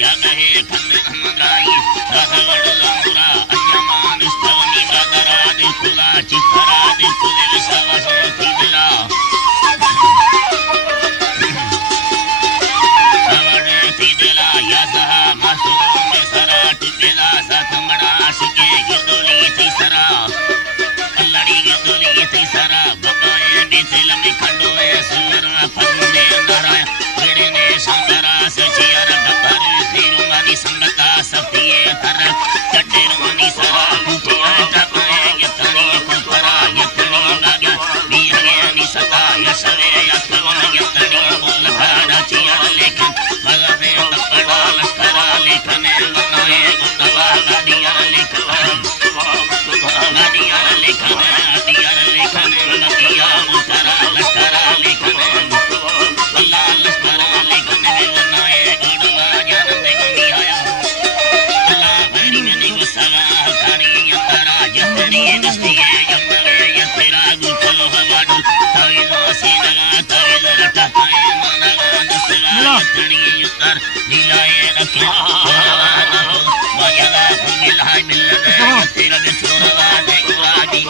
जगहे खंडराई रसवडलंपुरा अन्यमान स्थवनी ब्रदरादि कुला चित्तरादि कुले विसवसो तिबिला सवणे तिबिला यसहा मस्तुम सरा तिबिला सतमड़ा शिके गिंदुली तिसरा लड़ी गिंदुली तिसरा बगाए बिथिल में खंडोए सुंदर फगुने नराय विड़ने संगरा सचियर डबरी सिरुमानी संगता सतिये तर चटेरुमानी सरा कुटिया टपाए यतनी कुपरा यतनी गाग्या बियगे निसता यशवे यतवन यतनी बोल भाड़ा चिया लेखन भगवे तपड़ा लष्करा लेखने बनाए गुंडवा गाड़िया लेखन गाड़िया लेखन दिया लेखन नदिया उतरा लष्करा लेखन अल्लाह लष्करा लेखन बनाए गुंडवा जानते गुंडिया अल्लाह भरी में नहीं सगा खानी यतरा यतनी नस्तिये यमरे यतरा गुचलो हवाडू तविलो सीनगा तविलो रटाए मनगा नस्ला यतनी युतर दिलाए रखे वजदा मिल हाय मिल तेरा छोरा देवा दी